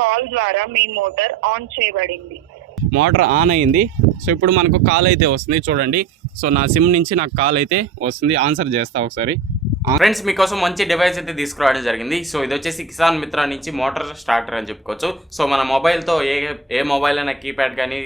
Call ద్వారా మీ motor on చేయబడింది. Motor on అయింది. సో ఇప్పుడు మనకు కాల్ అయితే వస్తుంది చూడండి. సో నా సిమ్ నుంచి నాకు కాల్ అయితే వస్తుంది. ఆన్సర్ చేస్తా ఒకసారి. ఫ్రెండ్స్, మీకోసం మంచి డివైస్ అయితే తీసుకురావడం జరిగింది. సో ఇది వచ్చేసి కిసాన్ మిత్ర నుంచి మోటార్ స్టార్టర్ అని చెప్పుకోవచ్చు. సో మన మొబైల్తో ఏ మొబైల్ అయినా కీప్యాడ్ కానీ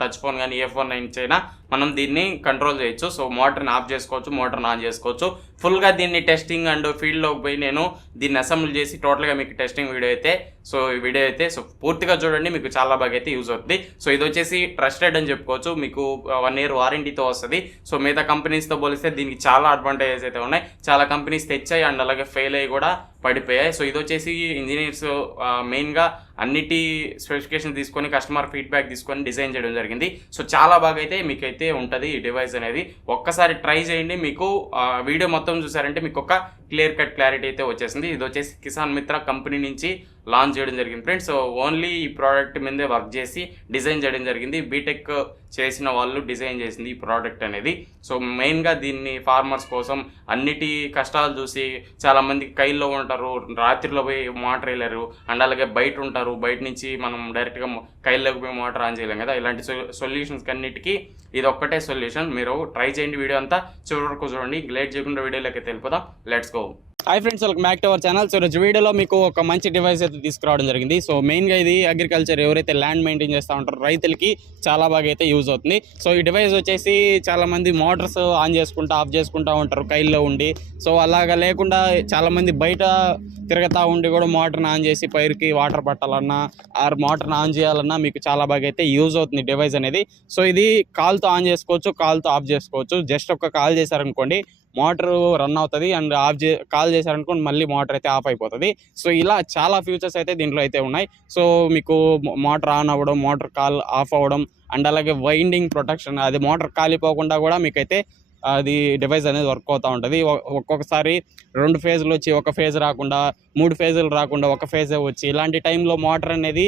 టచ్ ఫోన్ కానీ ఏ ఫోన్ అయినా మనం దీన్ని కంట్రోల్ చేయొచ్చు. సో మోటార్ని ఆఫ్ చేసుకోవచ్చు, మోటార్ని ఆన్ చేసుకోవచ్చు. ఫుల్గా దీన్ని టెస్టింగ్ అండ్ ఫీల్డ్లోకి పోయి నేను దీన్ని అసెంబ్లీ చేసి టోటల్గా మీకు టెస్టింగ్ వీడియో అయితే సో పూర్తిగా చూడండి, మీకు చాలా బాగా అయితే యూజ్ అవుతుంది. సో ఇది వచ్చేసి ట్రస్టెడ్ అని చెప్పుకోవచ్చు. మీకు 1 year వారంటీతో వస్తుంది. సో మిగతా కంపెనీస్తో పోలిస్తే దీనికి చాలా అడ్వాంటేజెస్ అయితే ఉన్నాయి. చాలా కంపెనీస్ తెచ్చాయి అండ్ అలాగే ఫెయిల్ అయ్యి కూడా పడిపోయాయి. సో ఇది వచ్చేసి ఇంజనీర్స్ మెయిన్గా అన్నిటి స్పెసిఫికేషన్ తీసుకొని కస్టమర్ ఫీడ్బ్యాక్ తీసుకొని డిజైన్ చేయడం జరిగింది. సో చాలా బాగా అయితే మీకైతే ఉంటుంది ఈ డివైస్ అనేది. ఒక్కసారి ట్రై చేయండి. మీకు వీడియో మొత్తం చూసారంటే మీకు ఒక క్లియర్ కట్ క్లారిటీ అయితే వచ్చేసింది. ఇది వచ్చేసి కిసాన్ మిత్ర కంపెనీ నుంచి లాంచ్ చేయడం జరిగింది ఫ్రెండ్స్. సో ఓన్లీ ఈ ప్రోడక్ట్ మీదే వర్క్ చేసి డిజైన్ చేయడం జరిగింది. బీటెక్ చేసిన వాళ్ళు డిజైన్ చేసింది ఈ ప్రోడక్ట్ అనేది. సో మెయిన్గా దీన్ని ఫార్మర్స్ కోసం అన్నిటి కష్టాలు చూసి చాలామంది కైల్లో ఉంటారు, రాత్రిలో పోయి మోటార్ వేయలేరు అండ్ అలాగే బయట ఉంటారు. బయట నుంచి మనం డైరెక్ట్గా కైల్లోకి పోయి మోటార్ ఆన్ చేయలేం కదా. ఇలాంటి సొల్యూషన్స్ అన్నిటికీ ఇది ఒక్కటే సొల్యూషన్. మీరు ట్రై చేయండి. వీడియో అంతా చివరి వరకు చూడండి. లేట్ చేయకుండా వీడియోలోకి వెళ్ళిపోదాం. Let's go. Hi friends, welcome back to our channel. So రోజు వీడియోలో మీకు ఒక మంచి డివైస్ అయితే తీసుకురావడం జరిగింది. సో మెయిన్గా ఇది అగ్రికల్చర్ ఎవరైతే ల్యాండ్ మెయింటైన్ చేస్తూ ఉంటారో రైతులకి చాలా బాగా అయితే యూజ్ అవుతుంది. సో ఈ డివైస్ వచ్చేసి చాలామంది మోటార్స్ ఆన్ చేసుకుంటూ ఆఫ్ చేసుకుంటూ ఉంటారు కైల్లో ఉండి. సో అలాగా లేకుండా చాలామంది బయట తిరుగుతూ ఉండి కూడా మోటార్ని ఆన్ చేసి పైరుకి వాటర్ పట్టాలన్నా ఆర్ మోటార్ని ఆన్ చేయాలన్నా మీకు చాలా బాగా అయితే యూజ్ అవుతుంది డివైస్ అనేది. సో ఇది కాల్తో ఆన్ చేసుకోవచ్చు, కాల్తో ఆఫ్ చేసుకోవచ్చు. జస్ట్ ఒక కాల్ చేశారనుకోండి మోటార్ రన్ అవుతుంది అండ్ కాల్ చేశారనుకోండి మళ్ళీ మోటార్ అయితే ఆఫ్ అయిపోతుంది. సో ఇలా చాలా ఫ్యూచర్స్ అయితే దీంట్లో అయితే ఉన్నాయి. సో మీకు మోటార్ ఆన్ అవ్వడం, మోటార్ కాల్ ఆఫ్ అవ్వడం అండ్ అలాగే వైండింగ్ ప్రొటెక్షన్, అది మోటార్ కాలిపోకుండా కూడా మీకైతే అది డివైస్ అనేది వర్క్ అవుతూ ఉంటుంది. ఒక్కొక్కసారి 2 ఫేజ్లు వచ్చి ఒక ఫేజ్ రాకుండా, 3 ఫేజులు రాకుండా ఒక ఫేజే వచ్చి ఇలాంటి టైంలో మోటార్ అనేది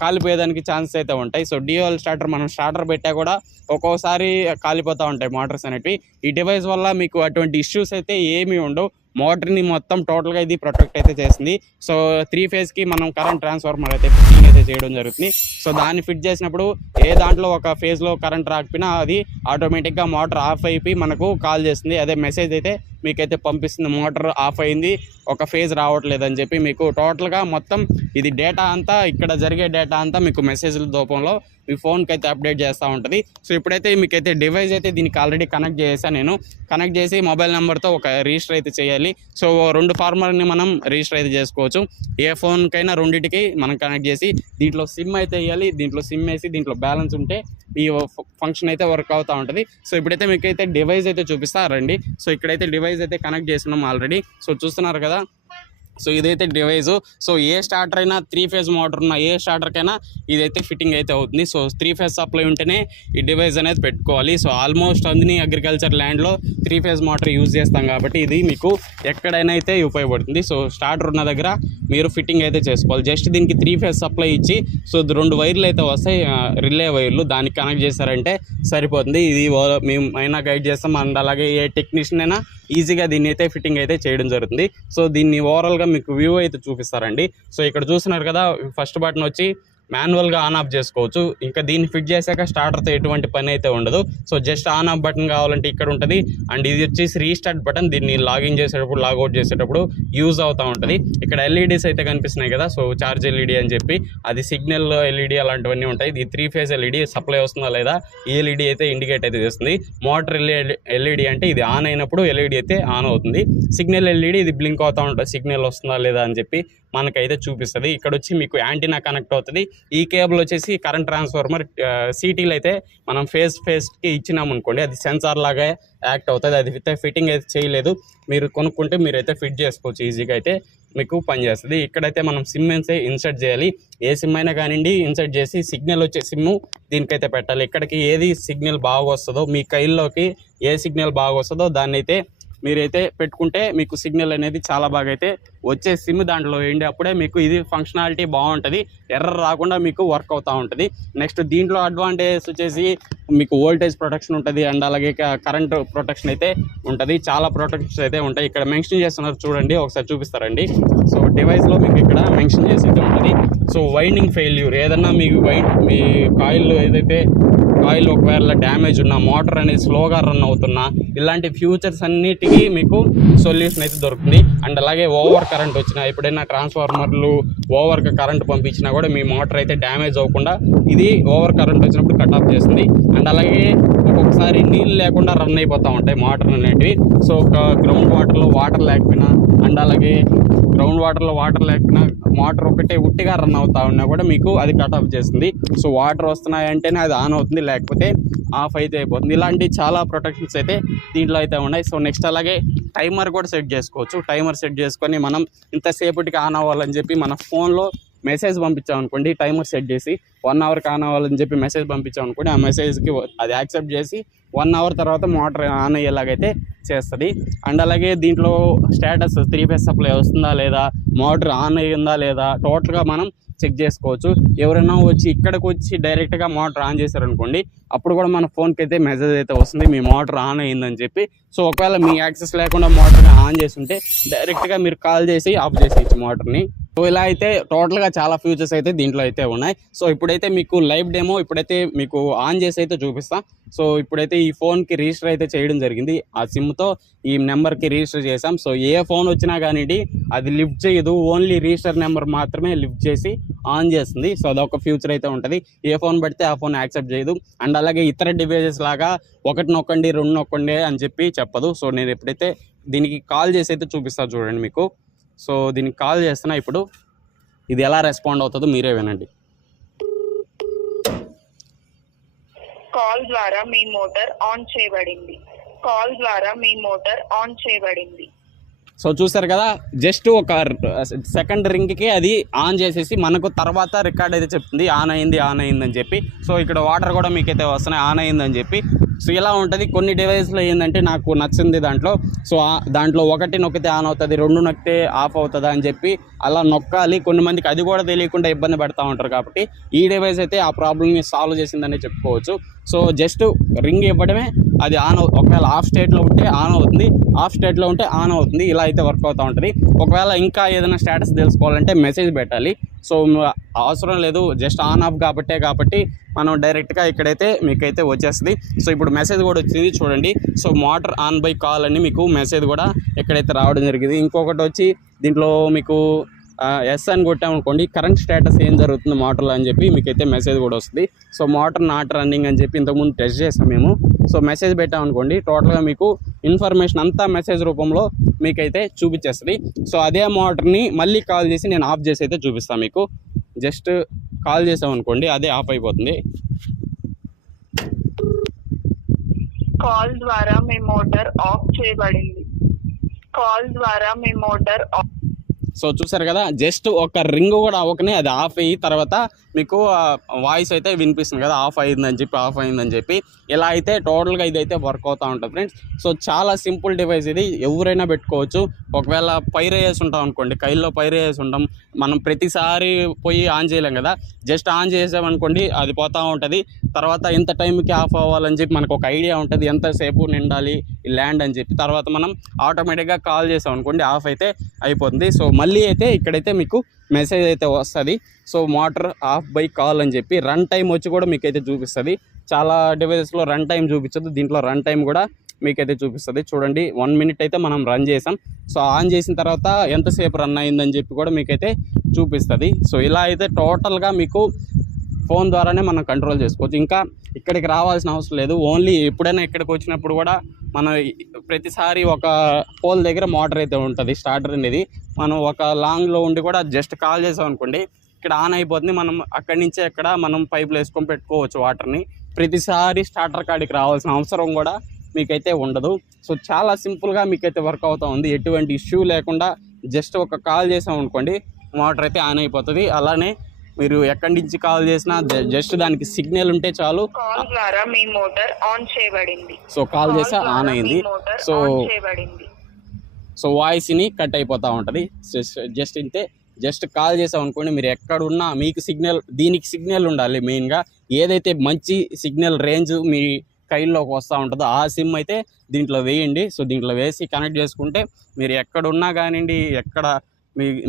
కాలిపోయేదానికి ఛాన్సెస్ అయితే ఉంటాయి. సో డ్యూయల్ స్టార్టర్ మనం స్టార్టర్ పెట్టా కూడా ఒక్కోసారి కాలిపోతూ ఉంటాయి మోటార్స్ అనేవి. ఈ డివైస్ వల్ల మీకు అటువంటి ఇష్యూస్ అయితే ఏమీ ఉండవు. మోటార్ని మొత్తం టోటల్గా ఇది ప్రొటెక్ట్ అయితే చేస్తుంది. సో 3 ఫేజ్కి మనం కరెంట్ ట్రాన్స్ఫార్మర్ అయితే ఫిట్టింగ్ అయితే చేయడం జరుగుతుంది. సో దాన్ని ఫిట్ చేసినప్పుడు ఏ దాంట్లో ఒక ఫేజ్లో కరెంట్ రాకపోయినా అది ఆటోమేటిక్గా మోటార్ ఆఫ్ అయిపోయి మనకు కాల్ చేస్తుంది. అదే మెసేజ్ అయితే మీకైతే పంపిస్తుంది, మోటార్ ఆఫ్ అయింది, ఒక ఫేజ్ రావట్లేదని చెప్పి. మీకు టోటల్గా మొత్తం ఇది డేటా అంతా, ఇక్కడ జరిగే డేటా అంతా మీకు మెసేజ్ల రూపంలో మీ ఫోన్కి అయితే అప్డేట్ చేస్తూ ఉంటుంది. సో ఇప్పుడైతే మీకైతే డివైస్ అయితే దీనికి ఆల్రెడీ కనెక్ట్ చేసాను నేను. కనెక్ట్ చేసి మొబైల్ నెంబర్తో ఒక రిజిస్టర్ అయితే చేయాలి. సో 2 ఫార్మర్ని మనం రిజిస్టర్ అయితే చేసుకోవచ్చు. ఏ ఫోన్కైనా రెండింటికి మనం కనెక్ట్ చేసి దీంట్లో సిమ్ అయితే వేయాలి. దీంట్లో సిమ్ వేసి దీంట్లో బ్యాలెన్స్ ఉంటే ఈ ఫంక్షన్ అయితే వర్క్ అవుతూ ఉంటుంది. సో ఇప్పుడైతే మీకైతే డివైస్ అయితే చూపిస్తారండి. సో ఇక్కడైతే డివైస్ అయితే కనెక్ట్ చేస్తున్నాం ఆల్రెడీ. సో చూస్తున్నారు కదా. సో ఇదైతే డివైజు. సో ఏ స్టార్టర్ అయినా 3 ఫేజ్ మోటార్ ఉన్న ఏ స్టార్టర్కైనా ఇదైతే ఫిట్టింగ్ అయితే అవుతుంది. సో 3 ఫేజ్ సప్లై ఉంటేనే ఈ డివైస్ అనేది పెట్టుకోవాలి. సో ఆల్మోస్ట్ అన్ని అగ్రికల్చర్ ల్యాండ్లో 3 ఫేజ్ మోటార్ యూజ్ చేస్తాం కాబట్టి ఇది మీకు ఎక్కడైనా అయితే ఉపయోగపడుతుంది. సో స్టార్టర్ ఉన్న దగ్గర మీరు ఫిట్టింగ్ అయితే చేసుకోవాలి. జస్ట్ దీనికి 3 ఫేజ్ సప్లై ఇచ్చి సో 2 వైర్లు అయితే వస్తాయి, రిలే వైర్లు, దానికి కనెక్ట్ చేశారంటే సరిపోతుంది. ఇది మేము అయినా గైడ్ చేస్తాం అండ్ అలాగే ఏ టెక్నీషియన్ అయినా ఈజీగా దీన్ని అయితే ఫిట్టింగ్ అయితే చేయడం జరుగుతుంది. సో దీన్ని ఓవరాల్గా మీకు వ్యూ అయితే చూపిస్తారండి. సో ఇక్కడ చూస్తున్నారు కదా, ఫస్ట్ బటన్ వచ్చి మాన్యువల్గా ఆన్ ఆఫ్ చేసుకోవచ్చు. ఇంకా దీన్ని ఫిట్ చేశాక స్టార్టర్తో ఎటువంటి పని అయితే ఉండదు. So just on off button కావాలంటే ఇక్కడ ఉంటుంది అండ్ ఇది వచ్చేసి రీస్టార్ట్ బటన్. దీన్ని లాగిన్ చేసేటప్పుడు లాగౌట్ చేసేటప్పుడు యూజ్ అవుతూ ఉంటుంది. ఇక్కడ ఎల్ఈడీస్ అయితే కనిపిస్తున్నాయి కదా. సో చార్జ్ ఎల్ఈడీ అని చెప్పి అది సిగ్నల్ ఎల్ఈడీ అలాంటివన్నీ ఉంటాయి. ఇది 3 ఫేజ్ ఎల్ఈడీ సప్లై వస్తుందా లేదా ఈ ఎల్ఈడీ అయితే ఇండికేట్ అయితే చేస్తుంది. మోటార్ ఎల్ఈడీ అంటే ఇది ఆన్ అయినప్పుడు ఎల్ఈడీ అయితే ఆన్ అవుతుంది. సిగ్నల్ ఎల్ఈడీ ఇది బ్లింక్ అవుతూ ఉంటుంది, సిగ్నల్ వస్తుందా లేదా అని చెప్పి మనకైతే చూపిస్తుంది. ఇక్కడ వచ్చి మీకు యాంటీనా కనెక్ట్ అవుతుంది. ఈ కేబుల్ వచ్చేసి కరెంట్ ట్రాన్స్ఫార్మర్. సిటీలు అయితే మనం ఫేజ్కి ఇచ్చినాం అనుకోండి, అది సెన్సార్ లాగా యాక్ట్ అవుతుంది. అది అయితే ఫిట్టింగ్ అయితే చేయలేదు, మీరు కొనుక్కుంటే మీరైతే ఫిట్ చేసుకోవచ్చు, ఈజీగా అయితే మీకు పనిచేస్తుంది. ఇక్కడైతే మనం సిమ్ ఇన్సర్ట్ చేయాలి. ఏ సిమ్ అయినా కానివ్వండి ఇన్సర్ట్ చేసి సిగ్నల్ వచ్చే సిమ్ము దీనికైతే పెట్టాలి. ఇక్కడికి ఏది సిగ్నల్ బాగా వస్తుందో, మీ కైల్లోకి ఏ సిగ్నల్ బాగా వస్తుందో దాన్ని అయితే మీరైతే పెట్టుకుంటే మీకు సిగ్నల్ అనేది చాలా బాగా అయితే వచ్చే సిమ్ దాంట్లో వేయండి. అప్పుడే మీకు ఇది ఫంక్షనాలిటీ బాగుంటుంది, ఎర్రర్ రాకుండా మీకు వర్క్ అవుతూ ఉంటుంది. నెక్స్ట్ దీంట్లో అడ్వాంటేజ్ వచ్చేసి మీకు వోల్టేజ్ ప్రొటెక్షన్ ఉంటుంది అండ్ అలాగే కరెంట్ ప్రొటెక్షన్ అయితే ఉంటుంది. చాలా ప్రొటెక్షన్స్ అయితే ఉంటాయి. ఇక్కడ మెన్షన్ చేస్తున్నారు చూడండి, ఒకసారి చూపిస్తారండి. సో డివైస్లో మీకు ఇక్కడ మెన్షన్ చేసి అయితే ఉంటుంది. సో వైండింగ్ ఫెయిల్యూర్ ఏదన్నా మీ కాయిల్ ఏదైతే కాయిల్ ఒకవేళ డ్యామేజ్ ఉన్నా, మోటార్ అనేది స్లోగా రన్ అవుతున్నా, ఇలాంటి ఫ్యూచర్స్ అన్నిటికీ మీకు సొల్యూషన్ అయితే దొరుకుతుంది. అండ్ అలాగే ఓవర్ కరెంట్ వచ్చినా, ఎప్పుడైనా ట్రాన్స్ఫార్మర్లు ఓవర్గా కరెంట్ పంపించినా కూడా మీ మోటార్ అయితే డ్యామేజ్ అవ్వకుండా ఇది ఓవర్ కరెంట్ వచ్చినప్పుడు కట్ ఆఫ్ చేస్తుంది. అండ్ అలాగే ఒక్కొక్కసారి నీళ్ళు లేకుండా రన్ అయిపోతూ ఉంటాయి మోటార్ అనేటివి. సో గ్రౌండ్ వాటర్లో వాటర్ లేకపోయినా అండ్ అలాగే మోటార్ ఒకటే ఉట్టిగా రన్ అవుతా ఉన్నా కూడా మీకు అది కట్ ఆఫ్ చేస్తుంది. సో వాటర్ వస్తున్నాయంటేనే అది ఆన్ అవుతుంది, లేకపోతే ఆఫ్ అయితే అయిపోతుంది. ఇలాంటి చాలా ప్రొటెక్షన్స్ అయితే దీంట్లో అయితే ఉన్నాయి. సో నెక్స్ట్ అలాగే టైమర్ కూడా సెట్ చేసుకోవచ్చు. టైమర్ సెట్ చేసుకొని మనం ఇంతసేపటికి ఆన్ అవ్వాలని చెప్పి మన ఫోన్లో మెసేజ్ పంపించామనుకోండి, టైమర్ సెట్ చేసి 1 అవర్కి ఆన్ అవ్వాలని చెప్పి మెసేజ్ పంపించామనుకోండి, ఆ మెసేజ్కి అది యాక్సెప్ట్ చేసి 1 అవర్ తర్వాత మోటార్ ఆన్ అయ్యేలాగైతే చేస్తుంది. అండ్ అలాగే దీంట్లో స్టేటస్ 3 ఫేజ్ సప్లై వస్తుందా లేదా, మోటార్ ఆన్ అయ్యిందా లేదా టోటల్గా మనం చెక్ చేసుకోవచ్చు. ఎవరైనా వచ్చి ఇక్కడికి వచ్చి డైరెక్ట్గా మోటార్ ఆన్ చేశారనుకోండి, అప్పుడు కూడా మన ఫోన్కి అయితే మెసేజ్ అయితే వస్తుంది మీ మోటార్ ఆన్ అయ్యిందని చెప్పి. సో ఒకవేళ మీ యాక్సెస్ లేకుండా మోటార్ ఆన్ చేసి ఉంటే డైరెక్ట్గా మీరు కాల్ చేసి ఆఫ్ చేసేయచ్చు మోటార్ని. సో ఇలా అయితే టోటల్గా చాలా ఫ్యూచర్స్ అయితే దీంట్లో అయితే ఉన్నాయి. సో ఇప్పుడైతే మీకు లైవ్ డెమో ఇప్పుడైతే మీకు ఆన్ చేసి అయితే చూపిస్తా. సో ఇప్పుడైతే ఈ ఫోన్కి రిజిస్టర్ అయితే చేయడం జరిగింది. ఆ సిమ్తో ఈ నెంబర్కి రిజిస్టర్ చేసాం. సో ఏ ఫోన్ వచ్చినా కానీ అది లిఫ్ట్ చేయదు, ఓన్లీ రిజిస్టర్ నెంబర్ మాత్రమే లిఫ్ట్ చేసి ఆన్ చేస్తుంది. సో అదొక ఫ్యూచర్ అయితే ఉంటుంది. ఏ ఫోన్ పడితే ఆ ఫోన్ యాక్సెప్ట్ చేయదు. అండ్ అలాగే ఇతర డివైజెస్ లాగా 1 నొక్కండి 2 నొక్కండి అని చెప్పి చెప్పదు. సో నేను ఎప్పుడైతే దీనికి కాల్ చేసి అయితే చూపిస్తా చూడండి మీకు. సో దీనికి కాల్ చేస్తున్నా, ఇప్పుడు ఇది ఎలా రెస్పాండ్ అవుతుందో మీరే వినండి. కాల్ ద్వారా మీ మోటార్ ఆన్ చేయబడింది. సో చూసారు కదా, జస్ట్ ఒక సెకండ్ రింగ్కి అది ఆన్ చేసేసి మనకు తర్వాత రికార్డ్ అయితే చెప్తుంది ఆన్ అయింది అని చెప్పి. సో ఇక్కడ వాటర్ కూడా మీకైతే వస్తున్నాయి ఆన్ అయిందని చెప్పి. సో ఇలా ఉంటుంది. కొన్ని డివైస్లో ఏంటంటే నాకు నచ్చింది దాంట్లో, సో దాంట్లో 1 నొక్కితే ఆన్ అవుతుంది, 2 నొక్కితే ఆఫ్ అవుతుంది అని చెప్పి అలా నొక్కాలి. కొన్ని మందికి అది కూడా తెలియకుండా ఇబ్బంది పెడతా ఉంటారు. కాబట్టి ఈ డివైస్ అయితే ఆ ప్రాబ్లమ్ని సాల్వ్ చేసిందని చెప్పుకోవచ్చు. సో జస్ట్ రింగ్ ఇవ్వడమే అది ఆన్ ఒకవేళ ఆఫ్ స్టేట్లో ఉంటే ఆన్ అవుతుంది, ఆఫ్ స్టేట్లో ఉంటే ఆన్ అవుతుంది. ఇలా అయితే వర్క్ అవుతూ ఉంటుంది. ఒకవేళ ఇంకా ఏదైనా స్టేటస్ తెలుసుకోవాలంటే మెసేజ్ పెట్టాలి. సో అవసరం లేదు, జస్ట్ ఆన్ ఆఫ్ కాబట్టి మనం డైరెక్ట్గా ఇక్కడైతే మీకైతే వచ్చేస్తుంది. సో ఇప్పుడు మెసేజ్ కూడా వచ్చింది చూడండి. So motor on by call అని మీకు మెసేజ్ కూడా ఎక్కడైతే రావడం జరిగింది. ఇంకొకటి వచ్చి దీంట్లో మీకు ఎస్ అని కొట్టామనుకోండి, కరెంట్ స్టేటస్ ఏం జరుగుతుంది మోటార్లో అని చెప్పి మీకైతే మెసేజ్ కూడా వస్తుంది. సో మోటార్ నాట్ రన్నింగ్ అని చెప్పి ఇంతకుముందు టెస్ట్ చేస్తాం మేము. సో మెసేజ్ పెట్టామనుకోండి, టోటల్గా మీకు ఇన్ఫర్మేషన్ అంతా మెసేజ్ రూపంలో మీకైతే చూపించేస్తుంది. సో అదే మోటార్ని మళ్ళీ కాల్ చేసి నేను ఆఫ్ చేసి అయితే చూపిస్తాను మీకు. జస్ట్ కాల్ చేసామనుకోండి, అదే ఆఫ్ అయిపోతుంది. కాల్ ద్వారా మీ మోటార్ ఆఫ్ చేయబడింది. సో చూసారు కదా, జస్ట్ ఒక రింగ్ కూడా అవ్వకనే అది ఆఫ్ అయ్యి తర్వాత మీకు వాయిస్ అయితే వినిపిస్తుంది కదా ఆఫ్ అయిందని చెప్పి. ఇలా అయితే టోటల్గా ఇదైతే వర్క్ అవుతూ ఉంటుంది ఫ్రెండ్స్. సో చాలా సింపుల్ డివైస్ ఇది, ఎవరైనా పెట్టుకోవచ్చు. ఒకవేళ పైర్ వేసి ఉంటాం అనుకోండి, కైల్లో పైర్ వేసి ఉంటాం, మనం ప్రతిసారి పోయి ఆన్ చేయలేం కదా, జస్ట్ ఆన్ చేసామనుకోండి అది పోతూ ఉంటుంది. తర్వాత ఎంత టైంకి ఆఫ్ అవ్వాలని చెప్పి మనకు ఒక ఐడియా ఉంటుంది, ఎంతసేపు నిండాలి ల్యాండ్ అని చెప్పి. తర్వాత మనం ఆటోమేటిక్గా కాల్ చేసాం అనుకోండి ఆఫ్ అయితే అయిపోతుంది. సో మళ్ళీ అయితే ఇక్కడైతే మీకు మెసేజ్ అయితే వస్తుంది. So motor of by call అని చెప్పి రన్ టైం వచ్చి కూడా మీకైతే చూపిస్తుంది. చాలా డివైజెస్లో రన్ టైం చూపించదు, దీంట్లో రన్ టైం కూడా మీకైతే చూపిస్తుంది. చూడండి 1 మినిట్ అయితే మనం రన్ చేసాం. సో ఆన్ చేసిన తర్వాత ఎంతసేపు రన్ అయిందని చెప్పి కూడా మీకైతే చూపిస్తుంది. సో ఇలా అయితే టోటల్గా మీకు ఫోన్ ద్వారానే మనం కంట్రోల్ చేసుకోవచ్చు. ఇంకా ఇక్కడికి రావాల్సిన అవసరం లేదు. ఓన్లీ ఎప్పుడైనా ఇక్కడికి వచ్చినప్పుడు కూడా మనం ప్రతిసారి ఒక పోల్ దగ్గర మోటార్ అయితే ఉంటుంది, స్టార్టర్ అనేది. మనం ఒక లాంగ్లో ఉండి కూడా జస్ట్ కాల్ చేసాం అనుకోండి, ఇక్కడ ఆన్ అయిపోతుంది. మనం అక్కడి నుంచే ఎక్కడ మనం పైపులు వేసుకొని పెట్టుకోవచ్చు వాటర్ని. ప్రతిసారి స్టార్టర్ కాడికి రావాల్సిన అవసరం కూడా మీకైతే ఉండదు. సో చాలా సింపుల్గా మీకైతే వర్క్ అవుతూ ఉంది, ఎటువంటి ఇష్యూ లేకుండా. జస్ట్ ఒక కాల్ చేసాం అనుకోండి, మోటార్ అయితే ఆన్ అయిపోతుంది. అలానే మీరు ఎక్కడి నుంచి కాల్ చేసినా జస్ట్ దానికి సిగ్నల్ ఉంటే చాలు. కాల్ ద్వారా మీ మోటార్ ఆన్ చేయబడింది. సో కాల్ చేసా ఆన్ అయింది. సో సో వాయిస్ని కట్ అయిపోతూ ఉంటుంది. జస్ట్ ఇంతే. జస్ట్ కాల్ చేసాం అనుకోండి, మీరు ఎక్కడున్నా మీకు సిగ్నల్, దీనికి సిగ్నల్ ఉండాలి మెయిన్గా. ఏదైతే మంచి సిగ్నల్ రేంజ్ మీ కైల్లోకి వస్తూ ఉంటుందో ఆ సిమ్ అయితే దీంట్లో వేయండి. సో దీంట్లో వేసి కనెక్ట్ చేసుకుంటే మీరు ఎక్కడున్నా కానివ్వండి, ఎక్కడ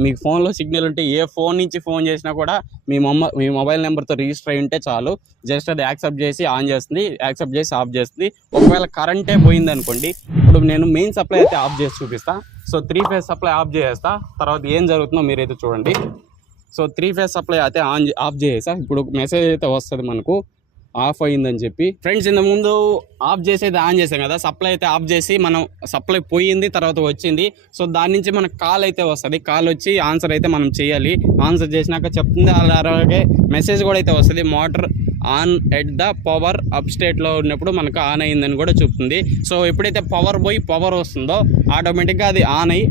మీకు ఫోన్లో సిగ్నల్ ఉంటే ఏ ఫోన్ నుంచి ఫోన్ చేసినా కూడా మీ మొబైల్ నెంబర్తో రిజిస్టర్ అయి ఉంటే చాలు. జస్ట్ అది యాక్సెప్ట్ చేసి ఆన్ చేస్తుంది, యాక్సెప్ట్ చేసి ఆఫ్ చేస్తుంది. ఒకవేళ కరెంటే పోయింది అనుకోండి, ఇప్పుడు నేను మెయిన్ సప్లై అయితే ఆఫ్ చేసి చూపిస్తా. సో 3 ఫేజ్ సప్లై ఆఫ్ చేసేస్తా, తర్వాత ఏం జరుగుతుందో మీరైతే చూడండి. సో 3 ఫేజ్ సప్లై అయితే ఆఫ్ చేసేసా. ఇప్పుడు మెసేజ్ అయితే వస్తుంది మనకు ఆఫ్ అయిందని చెప్పి. ఫ్రెండ్స్, ఇంత ముందు ఆఫ్ చేసేది ఆన్ చేసాం కదా, సప్లై అయితే ఆఫ్ చేసి మనం సప్లై పోయింది, తర్వాత వచ్చింది. సో దాని నుంచి మనకు కాల్ అయితే వస్తుంది. కాల్ వచ్చి ఆన్సర్ అయితే మనం చేయాలి. ఆన్సర్ చేసినాక చెప్తుంది, అలాగే మెసేజ్ కూడా అయితే వస్తుంది. Motor on at the power up స్టేట్లో ఉన్నప్పుడు మనకు ఆన్ అయిందని కూడా చెప్తుంది. సో ఎప్పుడైతే పవర్ పోయి పవర్ వస్తుందో ఆటోమేటిక్గా అది ఆన్ అయ్యి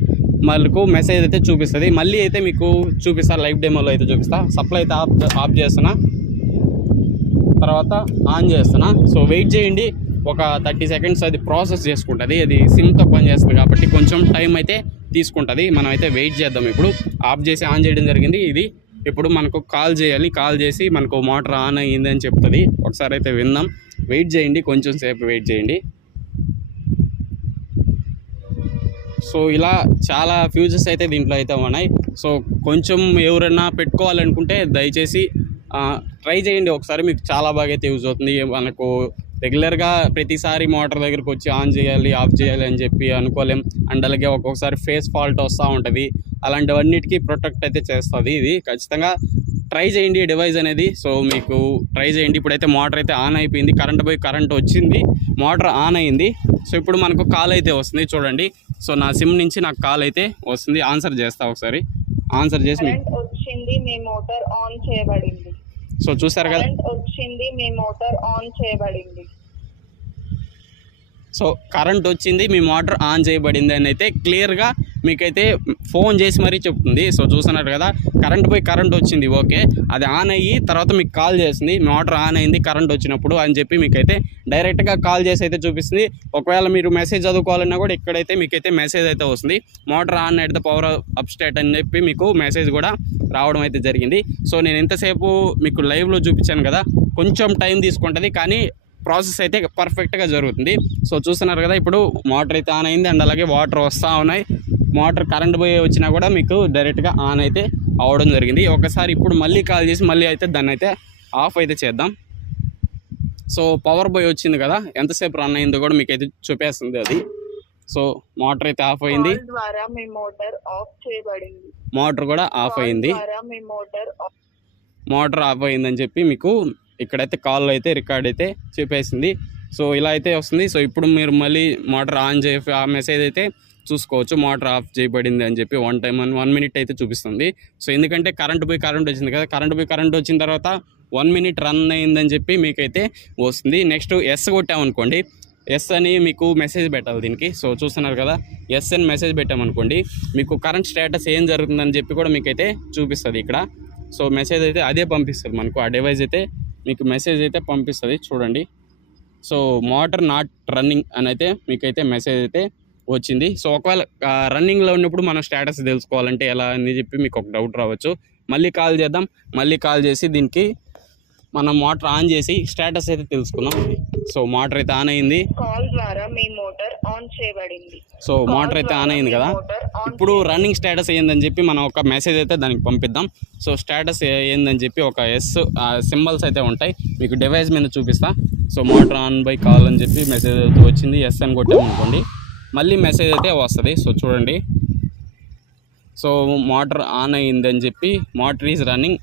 మనకు మెసేజ్ అయితే చూపిస్తుంది. మళ్ళీ అయితే మీకు చూపిస్తా, లైవ్ డెమోలో అయితే చూపిస్తా. సప్లై అయితే ఆఫ్ చేస్తున్నా, తర్వాత ఆన్ చేస్తున్నా. సో వెయిట్ చేయండి, ఒక 30 సెకండ్స్ అది ప్రాసెస్ చేసుకుంటుంది. అది సిమ్తో పని చేస్తుంది కాబట్టి కొంచెం టైం అయితే తీసుకుంటుంది. మనం అయితే వెయిట్ చేద్దాం. ఇప్పుడు ఆఫ్ చేసి ఆన్ చేయడం జరిగింది. ఇది ఇప్పుడు మనకు కాల్ చేయాలి. కాల్ చేసి మనకు మోటార్ ఆన్ అయ్యింది అని చెప్తుంది. ఒకసారి అయితే విందాం. వెయిట్ చేయండి, కొంచెం సేపు వెయిట్ చేయండి. సో ఇలా చాలా ఫ్యూచర్స్ అయితే దీంట్లో అయితే ఉన్నాయి. సో కొంచెం ఎవరైనా పెట్టుకోవాలనుకుంటే దయచేసి ట్రై చేయండి ఒకసారి, మీకు చాలా బాగా అయితే యూజ్ అవుతుంది. మనకు రెగ్యులర్గా ప్రతిసారి మోటార్ దగ్గరికి వచ్చి ఆన్ చేయాలి, ఆఫ్ చేయాలి అని చెప్పి అనుకోలేం. అండ్ అలాగే ఒక్కొక్కసారి ఫేస్ ఫాల్ట్ వస్తూ ఉంటుంది. అలాంటివన్నిటికీ ప్రొటెక్ట్ అయితే చేస్తుంది. ఇది ఖచ్చితంగా ట్రై చేయండి డివైస్ అనేది. సో మీకు ట్రై చేయండి. ఇప్పుడైతే మోటార్ అయితే ఆన్ అయిపోయింది, కరెంట్ పోయి కరెంట్ వచ్చింది, మోటార్ ఆన్ అయింది. సో ఇప్పుడు మనకు కాల్ అయితే వస్తుంది చూడండి. సో నా సిమ్ నుంచి నాకు కాల్ అయితే వస్తుంది. ఆన్సర్ చేస్తా ఒకసారి. ఆన్సర్ చేసి వచ్చింది, మీ మోటార్ ఆన్ చేయబడింది. సో చూసారు కదా, వచ్చింది, మీ మోటార్ ఆన్ చేయబడింది. సో కరెంట్ వచ్చింది, మీ మోటార్ ఆన్ చేయబడింది అని అయితే క్లియర్గా మీకైతే ఫోన్ చేసి మరీ చెప్తుంది. సో చూస్తున్నారు కదా, కరెంట్ పోయి కరెంట్ వచ్చింది, ఓకే, అది ఆన్ అయ్యి తర్వాత మీకు కాల్ చేస్తుంది. మోటార్ ఆన్ అయింది కరెంట్ వచ్చినప్పుడు అని చెప్పి మీకైతే డైరెక్ట్గా కాల్ చేసి అయితే చూపిస్తుంది. ఒకవేళ మీరు మెసేజ్ చదువుకోవాలన్నా కూడా ఇక్కడైతే మీకైతే మెసేజ్ అయితే వస్తుంది. Motor on at the power up state అని చెప్పి మీకు మెసేజ్ కూడా రావడం అయితే జరిగింది. సో నేను ఎంతసేపు మీకు లైవ్లో చూపించాను కదా, కొంచెం టైం తీసుకుంటుంది, కానీ ప్రాసెస్ అయితే పర్ఫెక్ట్గా జరుగుతుంది. సో చూస్తున్నారు కదా, ఇప్పుడు మోటార్ అయితే ఆన్ అయింది. అండ్ అలాగే వాటర్ వస్తూ ఉన్నాయి. మోటార్ కరెంట్ పోయి వచ్చినా కూడా మీకు డైరెక్ట్గా ఆన్ అయితే అవ్వడం జరిగింది. ఒకసారి ఇప్పుడు మళ్ళీ కాల్ చేసి మళ్ళీ అయితే దాన్ని అయితే ఆఫ్ అయితే చేద్దాం. సో పవర్ పోయి వచ్చింది కదా, ఎంతసేపు రన్ అయిందో కూడా మీకు అయితే చూపేస్తుంది అది. సో మోటార్ అయితే ఆఫ్ అయింది, మోటార్ కూడా ఆఫ్ అయింది. మోటార్ ఆఫ్ అయిందని చెప్పి మీకు ఇక్కడైతే కాల్లో అయితే రికార్డ్ అయితే చూపేసింది. సో ఇలా అయితే వస్తుంది. సో ఇప్పుడు మీరు మళ్ళీ మోటార్ ఆన్ చేసి ఆ మెసేజ్ అయితే చూసుకోవచ్చు, మోటార్ ఆఫ్ చేయబడింది అని చెప్పి 1 మినిట్ అయితే చూపిస్తుంది. సో ఎందుకంటే కరెంట్ పోయి కరెంట్ వచ్చింది కదా, కరెంట్ పోయి కరెంట్ వచ్చిన తర్వాత 1 మినిట్ రన్ అయిందని చెప్పి మీకైతే వస్తుంది. నెక్స్ట్ ఎస్ కొట్టామనుకోండి, ఎస్ అని మీకు మెసేజ్ పెట్టాలి దీనికి. సో చూస్తున్నారు కదా, ఎస్ అని మెసేజ్ పెట్టామనుకోండి, మీకు కరెంట్ స్టేటస్ ఏం జరుగుతుందని చెప్పి కూడా మీకైతే చూపిస్తుంది ఇక్కడ. సో మెసేజ్ అయితే అదే పంపిస్తుంది మనకు, ఆ డివైస్ అయితే మీకు మెసేజ్ అయితే పంపిస్తుంది చూడండి. సో మోటార్ నాట్ రన్నింగ్ అని అయితే మీకైతే మెసేజ్ అయితే వచ్చింది. సో ఒకవేళ రన్నింగ్లో ఉన్నప్పుడు మనం స్టేటస్ తెలుసుకోవాలంటే ఎలా అని చెప్పి మీకు ఒక డౌట్ రావచ్చు. మళ్ళీ కాల్ చేద్దాం. మళ్ళీ కాల్ చేసి దీనికి మనం మోటార్ ఆన్ చేసి స్టేటస్ అయితే తెలుసుకుందాం. సో మోటార్ అయితే ఆన్ అయింది. కాల్ ద్వారా మీ మోటార్ ఆన్ చేయబడింది. సో మోటార్ అయితే ఆన్ అయింది కదా, ఇప్పుడు రన్నింగ్ స్టేటస్ ఏందని చెప్పి మనం ఒక మెసేజ్ అయితే దానికి పంపిద్దాం. సో స్టేటస్ ఏందని చెప్పి ఒక ఎస్ సింబల్స్ అయితే ఉంటాయి, మీకు డివైస్ మీద చూపిస్తా. So motor on by call అని చెప్పి మెసేజ్ అయితే వచ్చింది. ఎస్ అని కొట్టామనుకోండి, మళ్ళీ మెసేజ్ అయితే వస్తుంది. సో చూడండి, సో మోటార్ ఆన్ అయిందని చెప్పి motor is running,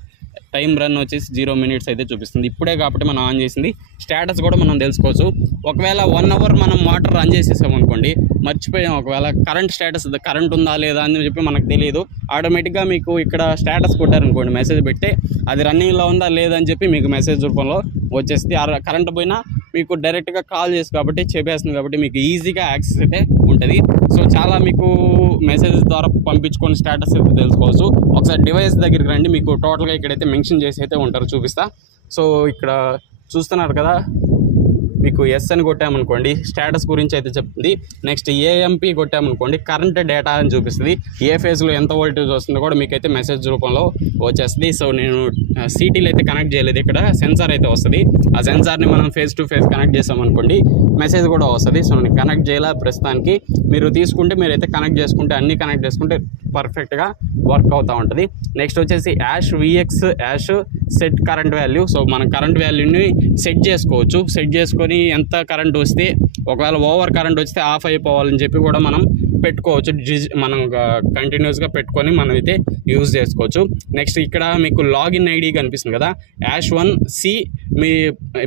time run వచ్చేసి 0 మినిట్స్ అయితే చూపిస్తుంది. ఇప్పుడే కాబట్టి మనం ఆన్ చేసింది, స్టేటస్ కూడా మనం తెలుసుకోవచ్చు. ఒకవేళ 1 అవర్ మనం మోటార్ రన్ చేసేసాం అనుకోండి, మర్చిపోయాం, ఒకవేళ కరెంట్ స్టేటస్ కరెంట్ ఉందా లేదా అని చెప్పి మనకు తెలియదు, ఆటోమేటిక్గా మీకు ఇక్కడ స్టేటస్ కొట్టారనుకోండి, మెసేజ్ పెట్టి అది రన్నింగ్లో ఉందా లేదా అని చెప్పి మీకు మెసేజ్ రూపంలో వచ్చేస్తుంది. కరెంట్ పోయినా మీకు డైరెక్ట్గా కాల్ చేసి కాబట్టి చెప్పేస్తుంది, కాబట్టి మీకు ఈజీగా యాక్సెస్ అయితే ఉంటుంది. సో చాలా మీకు మెసేజ్ ద్వారా పంపించుకొని స్టేటస్ అయితే తెలుసుకోవచ్చు. ఒకసారి డివైస్ దగ్గరికి రండి, మీకు టోటల్గా ఇక్కడైతే మెన్షన్ చేసి అయితే ఉంటారు, చూపిస్తా. సో ఇక్కడ చూస్తున్నారు కదా, మీకు ఎస్ అని కొట్టామనుకోండి స్టేటస్ గురించి అయితే చెప్తుంది. నెక్స్ట్ ఏఎంపీ కొట్టామనుకోండి కరెంట్ డేటా అని చూపిస్తుంది. ఏ ఫేజ్లో ఎంత వోల్టేజ్ వస్తుందో కూడా మీకైతే మెసేజ్ రూపంలో వచ్చేస్తుంది. సో నేను సిటీలో అయితే కనెక్ట్ చేయలేదు, ఇక్కడ సెన్సార్ అయితే వస్తుంది. ఆ సెన్సార్ని మనం ఫేస్ టు ఫేస్ కనెక్ట్ చేసామనుకోండి మెసేజ్ కూడా వస్తుంది. సో నేను కనెక్ట్ చేయాల ప్రస్తుతానికి. మీరు తీసుకుంటే మీరైతే కనెక్ట్ చేసుకుంటే అన్నీ కనెక్ట్ చేసుకుంటే పర్ఫెక్ట్గా వర్క్ అవుతూ ఉంటుంది. నెక్స్ట్ వచ్చేసి యాష్ విఎక్స్ యాష్ సెట్ కరెంట్ వాల్యూ. సో మనం కరెంట్ వాల్యూని సెట్ చేసుకోవచ్చు. సెట్ చేసుకొని ఎంత కరెంట్ వస్తే, ఒకవేళ ఓవర్ కరెంట్ వస్తే ఆఫ్ అయిపోవాలని చెప్పి కూడా మనం పెట్టుకోవచ్చు. మనం కంటిన్యూస్గా పెట్టుకొని మనం అయితే యూజ్ చేసుకోవచ్చు. నెక్స్ట్ ఇక్కడ మీకు లాగిన్ ఐడి కనిపిస్తుంది కదా, యాష్1C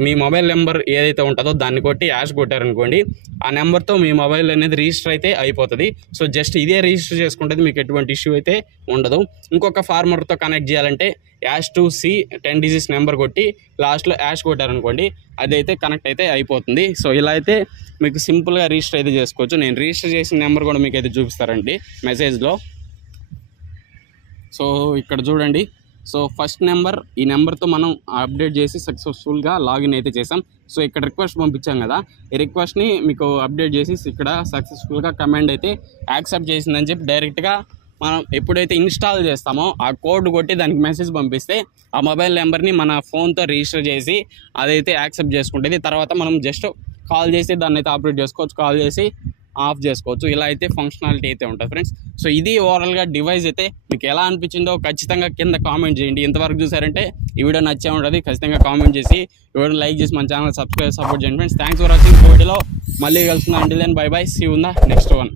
మీ మొబైల్ నెంబర్ ఏదైతే ఉంటుందో దాన్ని కొట్టి యాష్ కొట్టారనుకోండి, ఆ నెంబర్తో మీ మొబైల్ అనేది రిజిస్టర్ అయితే అయిపోతుంది. సో జస్ట్ ఇదే రిజిస్టర్ చేసుకుంటే మీకు ఎటువంటి ఇష్యూ అయితే ఉండదు. ఇంకొక ఫార్మర్తో కనెక్ట్ చేయాలంటే యాష్2C 10 డిజిట్స్ నెంబర్ కొట్టి లాస్ట్లో యాష్ కొట్టారనుకోండి, అదైతే కనెక్ట్ అయితే అయిపోతుంది. సో ఇలా అయితే మీకు సింపుల్గా రిజిస్టర్ అయితే చేసుకోవచ్చు. నేను రిజిస్టర్ చేసిన నెంబర్ కూడా మీకు అయితే చూపిస్తారండి మెసేజ్లో. సో ఇక్కడ చూడండి, సో ఫస్ట్ నెంబర్, ఈ నెంబర్తో మనం అప్డేట్ చేసి సక్సెస్ఫుల్గా లాగిన్ అయితే చేసాం. సో ఇక్కడ రిక్వెస్ట్ పంపించాం కదా, ఈ రిక్వెస్ట్ని మీకు అప్డేట్ చేసి ఇక్కడ సక్సెస్ఫుల్గా కమాండ్ అయితే యాక్సెప్ట్ చేసిందని చెప్పి డైరెక్ట్గా మనం ఎప్పుడైతే ఇన్స్టాల్ చేస్తామో ఆ కోడ్ కొట్టి దానికి మెసేజ్ పంపిస్తే ఆ మొబైల్ నెంబర్ని మన ఫోన్తో రిజిస్టర్ చేసి అదైతే యాక్సెప్ట్ చేసుకుంటుంది. తర్వాత మనం జస్ట్ కాల్ చేసి దాన్ని అయితే ఆపరేట్ చేసుకోవచ్చు, కాల్ చేసి ఆఫ్ చేసుకోవచ్చు. ఇలా అయితే ఫంక్షనాలిటీ అయితే ఉంటుంది ఫ్రెండ్స్. సో ఇది ఓవరాల్గా డివైస్ అయితే మీకు ఎలా అనిపించిందో ఖచ్చితంగా కింద కామెంట్ చేయండి. ఇంతవరకు చూసారంటే ఈ వీడియో నచ్చే ఉంటుంది, ఖచ్చితంగా కామెంట్ చేసి ఈ వీడియోని లైక్ చేసి మన ఛానల్ సబ్స్క్రైబ్ సపోర్ట్ చేయండి ఫ్రెండ్స్. Thanks for watching. వీడియోలో మళ్ళీ కలుస్తున్నాం. Until then bye bye, see you in the next one.